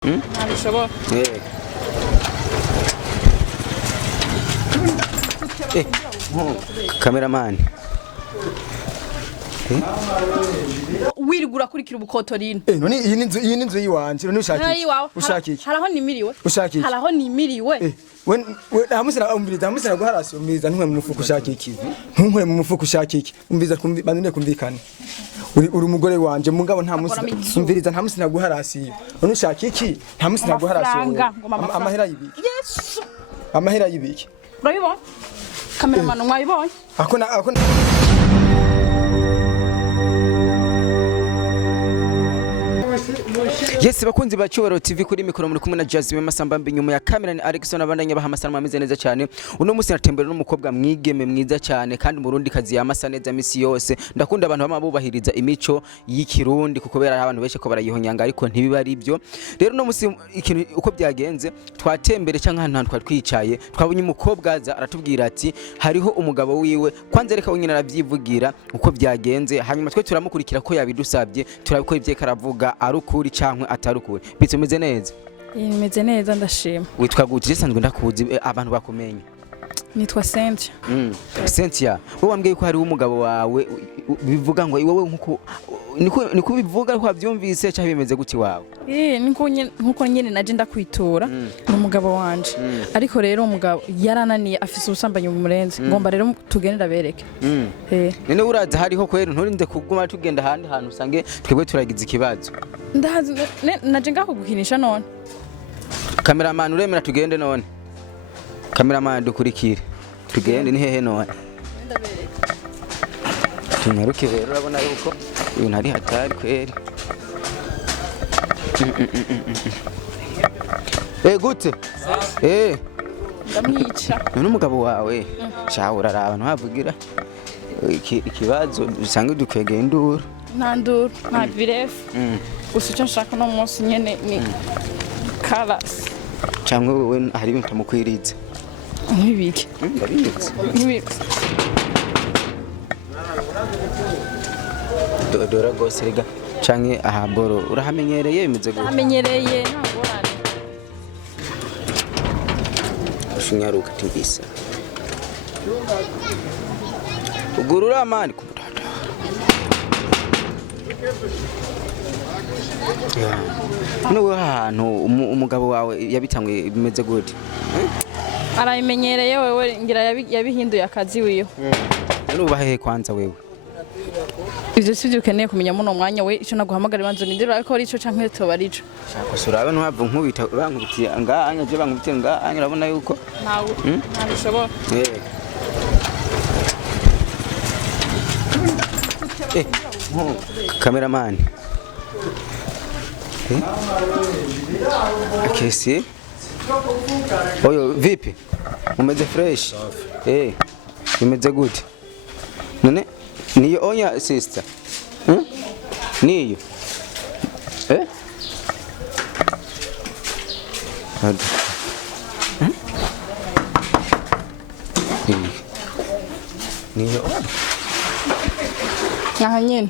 Ntabishobora. Cameraman. Wirigura kurikira ubukotorine. None iyi ni inzu yiwanje none ushaka iki? Haraho nimiriwe. Ushaka iki? Haraho nimiriwe. we hamusira guharasi umbiza ntumwe mu mufuko ushaka iki? Ntumwe mu mufuko ushaka iki? Umbiza bandine kumvikana. Uri umugore wanje mugabo nta musi umviriza nta musi naguharasi. None ushaka iki? Nta musi naguharasi. Amahera y'ibiki? Yesu. Amahera y'ibiki? Urabibona? Cameraman mwayibonye? Ako Yes bakunzi ba Cyubahiro TV kuri mikoro muri kumwe na Jasmine Masambambi nyuma ya camera ni Alexon abandanya bahamasana ameze neza cyane. Uno musi natembera n'umukobwa mwigeme mwiza cyane kandi murundi kazi yamasa neza misi yose. Ndakunda abantu bamabubahiriza imico y'ikirundi kuko bera abantu benshi ko barayihonyanga ariko ntibiba ari byo. Rero no musi ikintu uko byagenze twatembere cyangwa ahantu twatwicaye twabonye umukobwa aza aratubwira ati hariho umugabo wiwe kwanze reka wenyine aravyivugira uko byagenze hanyuma twe turamukurikira ko yabidusabye turabiko ivye karavuga arukuri cyangwa atarukuri bitumeze neza. Imeze neza ndashima. Witwa gute sanzwe ndakuzi abantu bakumenye? Nitwa Cynthia. Cynthia wowe wambwiye ko hari umugabo wawe bivuga ngo wowe niko bivuga ko abyumvise cyangwa bimeze guti wawe? Nkuko nyene naje ndakwitura n'umugabo wanje. Ariko rero umugabo yarananiye afise ubusambanyi mu murenzi. Ngomba rero tugendera bereke. Nene uraza hariho kwera nturinde kuguma tugenda handi hantu usange twebwe turagize ikibazo. Ndahazi naje ngakugukinisha none. Cameraman uremera tugende none. Cameraman dukurikire. Tugende ni hehe none. Tunyaruke rero urabona yuko ibintu ari hatari kweri. Gute? Ndamwica. None umugabo wawe shawura abantu havugira ikibazo usange dukwegeye induru. Nta nduru, nta birefu. Gusa icyo nshaka no munsi nyene ni karas. Cyangwa wowe hari ibintu tamukwiriza. Nk'ibiki? Ndabizi. Nk'ibiki? Dora gose rega canke aha boro urahamenyereye bimeze gute? Hamenyereye ntangorane. Ushinyaruka tibisa. Ugurura amani kumutata. Nuwe hantu umugabo wawe yabitangwe bimeze gute? Arayimenyereye wewe ngira yabihinduye akazi wiyo. Nuba hehe kwanza wewe? Ivyo sivyo ukeneye kumenya muno mwanya we ico naguhamagara banzo nindira ariko ari ico canke toba arico. Shaka surabe ntuhava nkubita bankubitiye nganya je bankubitiye nganya urabona yuko nawe ntabishobora. Cameraman. Akesi. Oyo vipi? Umeze fresh? Umeze good. None niyo onya sister. Niyo. Niyo. Aha nyene.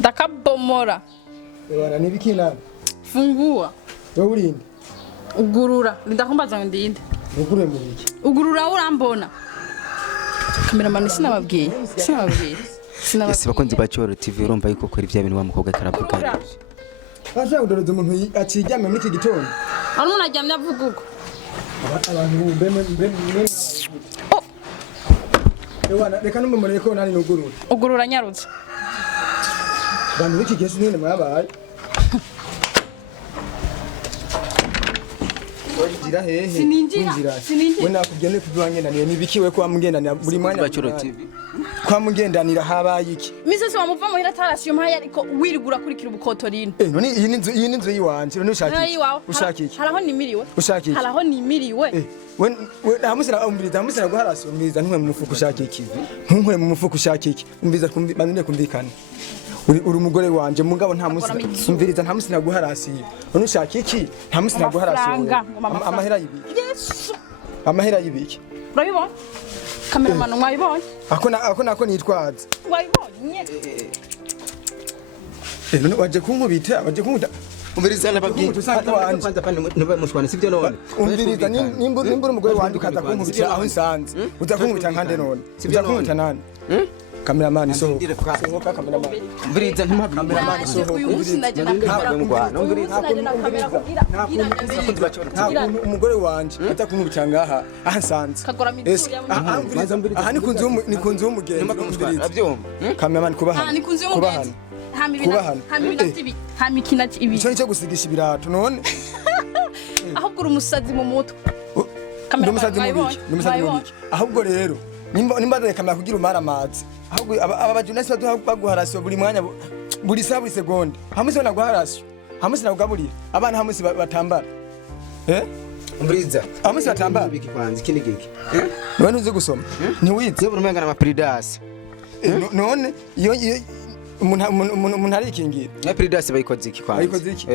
Dakabomora. Bwana nibikina. Fungua. Wewe urinde. Ugurura. Ndakumbaza ndinde. Ugurure mu biki? Ugurura urambona. Cameraman sinababwiye. Yes bakunzi ba Cyubahiro TV urumva yuko kora ivya bintu wa mukobwa karavuga. Aje udoroza umuntu acijyame muri iki gitondo. Ari umuntu ajyamye avuga uko. Abantu bemwe. Bwana reka numumurire ko nari nugurura. Ugurura nyarutse. Bantu biki gese nyene mwabaye. Gira hehe? Sininjira. We nakugende kudwangendanira nibikiwe kwa mugendanira buri mwanya ba Cyubahiro TV. Kwa mugendanira habaye iki? Misese wamuva muhira tarasiyo mpaye ariko wirigura kurikira ubukotorine. None iyi ni inzu yiwanje none ushaka iki? Ushaka iki? Haraho nimiriwe. Ushaka iki? Haraho nimiriwe. we hamusira guharasi umbiza ntumwe mu mufuko ushaka iki? Ntumwe mu mufuko ushaka iki? Umbiza bandine kumvikana. Uri umugore wanje mugabo nta musi umviriza nta musi naguharasi. None ushaka iki? Nta musi naguharasi. Amahera y'ibiki? Yesu. Amahera y'ibiki? Urabibona? Cameraman mwayibonye? Ako nitwaza. Mwayibonye? none waje kunkubita waje kunkuta umviriza nababwiye kwanza pani niba mushwana sivyo none umviriza nimba umugore wanje ukaza kunkubita aho nsanze uza kunkubita nkande none uza kunkubita nani Cameraman sohoka cameraman umviriza cameraman sohoka uyu munsi naje na kamera umugore wanje aza kunkubita ngaha aho nsanze aha ni kunzu y'umugenzi cameraman kubahana ni kunzu y'umugenzi hamikina ibi cyo gusigisha ibirato none ahubwo uri umusazi mu mutwe umusazi mubiki ahubwo rero nimba dore kamera kugira umara amazi ahubwo aba bajunasi baguharasiyo buri mwanya buri saa buri segonde hamwe se naguharasiyo hamwe se nagugaburira abana hamwe se batambara umviriza hamwe se batambara biki kwanza ikindi giki none uzi gusoma ntiwize buri mwanya na Pridas none iyo umuntu arikingira na Pridas bayikoze iki kwanza bayikoze iki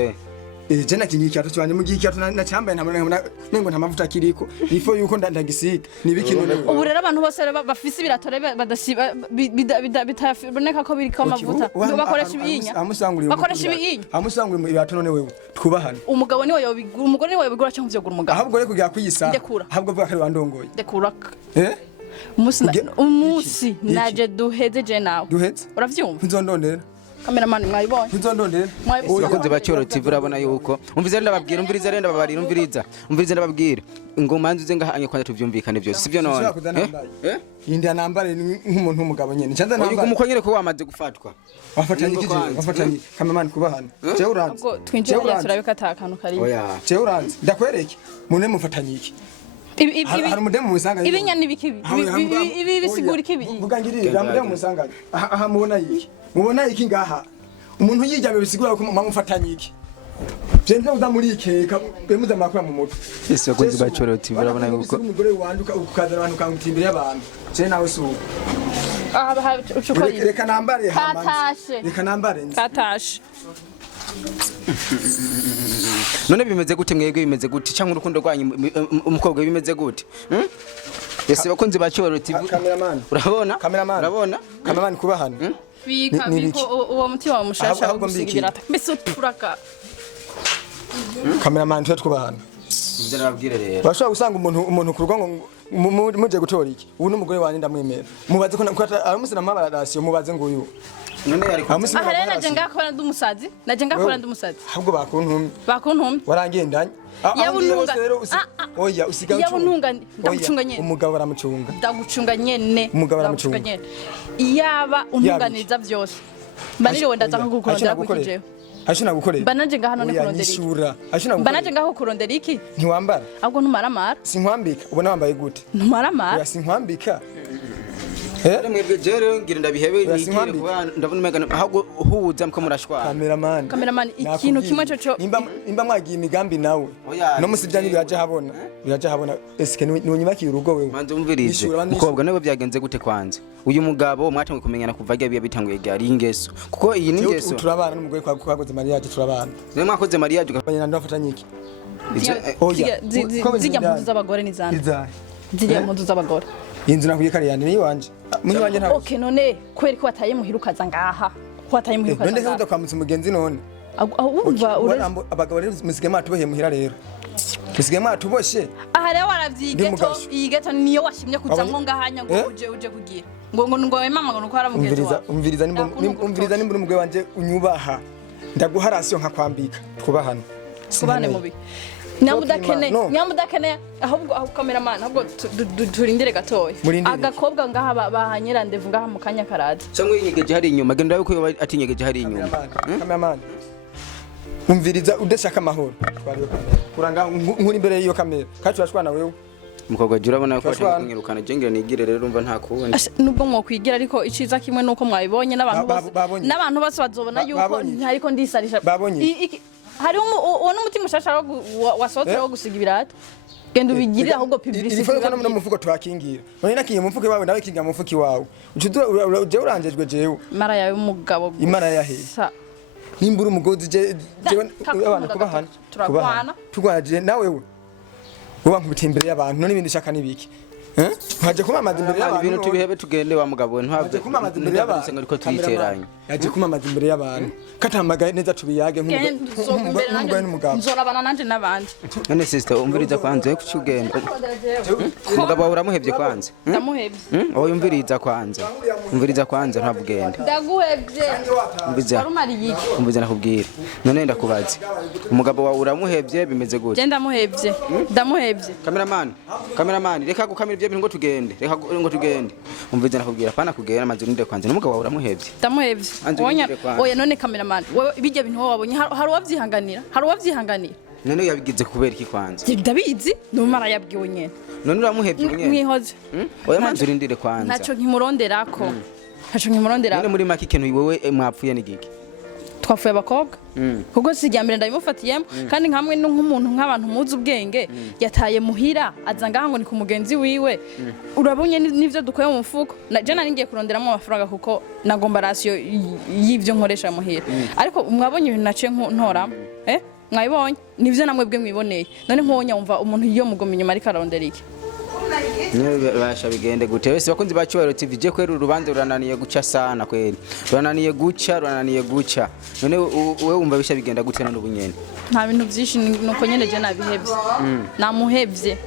jena kingi cyato cyane mu gihe cyato nacyambaye ntabwo nta mavuta kiriko ifo yuko ndagisiga nibiki none ubu rero abantu bose bafise ibiratore badasiba bitaboneka ko biriko amavuta bakoresha ibiyinya bakoresha ibiyinya amusanguriye ibirato none wewe twubahana umugabo niwe yobigura umugore niwe yobigura cyangwa vyogura umugabo ahubwo rero kugira kwiyisa ahubwo vuga kare wandongoye dekura umunsi naje duheze je nawe duheze uravyumva nzondondera Cameraman mwayibonye nzondondera bakunze bacoro TV urabona yuko umviriza ndababwira umviriza renda babarira umviriza ndababwira ngo manzi uze ngahanye kwanda tuvyumvikane byose sivyo none inda nambare nk'umuntu w'umugabo nyene ncanza nambare uyu mukonyere ko wamaze gufatwa wafatanye Cameraman kubahana je uranze twinjira turabika atakantu kari je uranze ndakwereke mune mufatanye iki hari umudemu musanga ibinya nibikibi ibi bisigura ikibi mvuga ngirira umudemu musanga aha mubona iki ngaha umuntu yijyabe bisigura ko mufatanye iki Jenze uzamurikeka bemuza makura mu mutwe ese bakunze bacoro TV urabona yuko umugore wanduka ukazana abantu kangutimbere y'abantu je nawe suko ucukora reka nambare katashe reka nambare katashe none bimeze gute mwebwe bimeze gute cyangwa urukundo rwanyu umukobwa bimeze gute ese bakunze bacoro TV urabona Cameraman kubahana bika biko uwo muti wa mushasha gusigira mbese uturaka Cameraman twubahana Ndababwire rero bashobora gusanga umuntu kurwa ngo muje gutora iki ubu n'umugore wanjye ndamwemera mubaze ko aramusina amabarasiyo mubaze ngo uyu none yari aha rero naje ngakora ndumusazi ahubwo bakuntumye warangendanye yabununga oya usigaye yabununga ndagucunga nyene umugabo aramucunga ndagucunga nyene umugabo aramucunga yaba untunganiza byose baniriwe ndaza kukurondera kwijeho ashina gukorera banaje ngaha none kurondera iki ishura ashina gukorera banaje ngaho kurondera iki ntiwambara ahubwo ntumaramara sinkwambika ubona wambaye gute ntumaramara sinkwambika mwebwe jero ngira ndabihebe nigire kuba ndabona umegana ahubwo huza mko murashwara Cameraman ikintu kimwe cyo imba mwagiye imigambi nawe no musijyanye biraje habona eske nunyubakiye urugo wewe manze umvirize mukobwa nawe byagenze gute kwanze uyu mugabo mwatangiye kumenyana kuva giye bitanguye gari ingeso kuko iyi ni ingeso turabana n'umugore kwakoze mariage turabana ne mwakoze mariage ukabanya ndafatanye iki zijya mu z'abagore nizana zijya mu z'abagore inzu nakuye kare yandi ni wanje muri wanje nta okay none kweri ko wataye muhirukaza ngaha ko wataye muhirukaza none se kwamutse umugenzi none umva abagabo rero musige matubohe muhira rero musige matuboshe aha rero waravyigeto igeto niyo washimye kuzamwo ngahanya ngo uje kugira ngo mama ngo nuko aramugenzi wawe umviriza nimba umugwe wanje unyubaha ndaguharasiyo nkakwambika twubahana kubane mubi nyamudakene ahubwo Cameraman ahubwo turindire gatoya agakobwa ngaha bahanyira ndevu ngaha mu kanya karaza cyangwa yinyegeje hari inyuma genda yuko atinyegeje hari inyuma Cameraman umviriza udashaka amahoro uranga nkuri imbere y'iyo kamera kandi turashwana wewe mukobwa jura abona ko ashaka kunyirukana jengira nigire rero umva nta kuwundi nubwo mwokwigira ariko iciza kimwe nuko mwabibonye n'abantu bose bazobona yuko ntariko ndisarisha hari uwo n'umutima ushasha wasohotse wo gusiga ibirata genda ubigirira ahubwo publicity ifo ko no mufuko twakingira none nakiye mufuko wawe nawe kinga mufuki wawe uje urangejwe jewe mara yawe umugabo imana yahe nimbura umugozi je abantu kubahana turwana nawe we uba nkubita imbere y'abantu none ibindi shaka nibiki Haje kumamaza imbere y'abantu ibintu tubihebe tugende wa mugabo haje kumamaza imbere y'abantu ngo tuyiteranye yaje kumamaza imbere y'abantu katamagaye neza tubiyage nk'umugabo n'umugabo nzorabana nanje n'abandi none sister umviriza kwanza ku cyugenda umugabo wawe uramuhebye kwanza ndamuhebye oya umviriza kwanza ntavugende ndaguhebye umviriza warumariye umviriza nakubwira none ndakubaza umugabo wawe uramuhebye bimeze gute je ndamuhebye cameraman reka gukamira ibyo bintu ngo tugende umviriza nakubwira pana kugenda amazi ninde kwanza n'umugabo wawe uramuhebye ndamuhebye oya none cameraman wowe ibijye bintu wabonye hari uwavyihanganira none yabigize kubera iki kwanza ndabizi numara yabwiwe nyene none uramuhebye nyene mwihoze oya manzi urindire kwanza naco nkimuronderako none muri make ikintu wewe mwapfuye ni giki twafuye abakobwa kuko sijya mbere ndabimufatiyemo kandi nkamwe nk'umuntu nk'abantu muzi ubwenge yataye muhira aza ngaha ngo ni ku mugenzi wiwe urabonye n'ivyo dukoye mu mufuko je nari ngiye kuronderamo amafaranga kuko nagomba ratio y'ivyo nkoresha muhira ariko mwabonye ibintu naciye ntoramo mwabibonye nivyo namwe bwe mwiboneye none nkonya umva umuntu iyo mugoma inyuma ariko arondera iki basha bigende gute wese bakunzi ba Cyubahiro TV je kwera urubanza rurananiye guca sana kweli rurananiye guca none wewe wumva bisha bigenda gute none ubunyene nta bintu byinshi nuko nyene je nabihebye namuhebye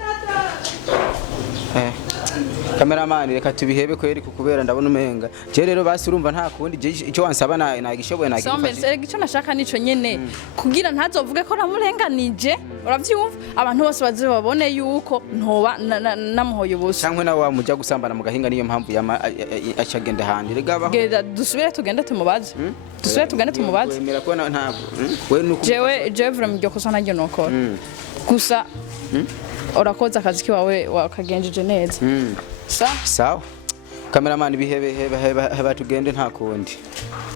cameraman reka tubihebe kweri kukubera ndabona umenga je rero basi urumva nta kundi icyo wansaba nagishoboye nagifashe icyo nashaka nico nyene kugira ntazovuge ko namurenganije uravyumva abantu bose bazi babone yuko ntoba namuhoye ubusa cyangwa nawe wamuja gusambana mu gahinga niyo mpamvu acagende handi rega baho dusubire tugende tumubaze wemera ko nta we nuko jewe vraiment ryo kosa ntajye nokora gusa urakoze akazi kiwawe wakagenjeje neza sawa cameraman bihebe tugende nta kundi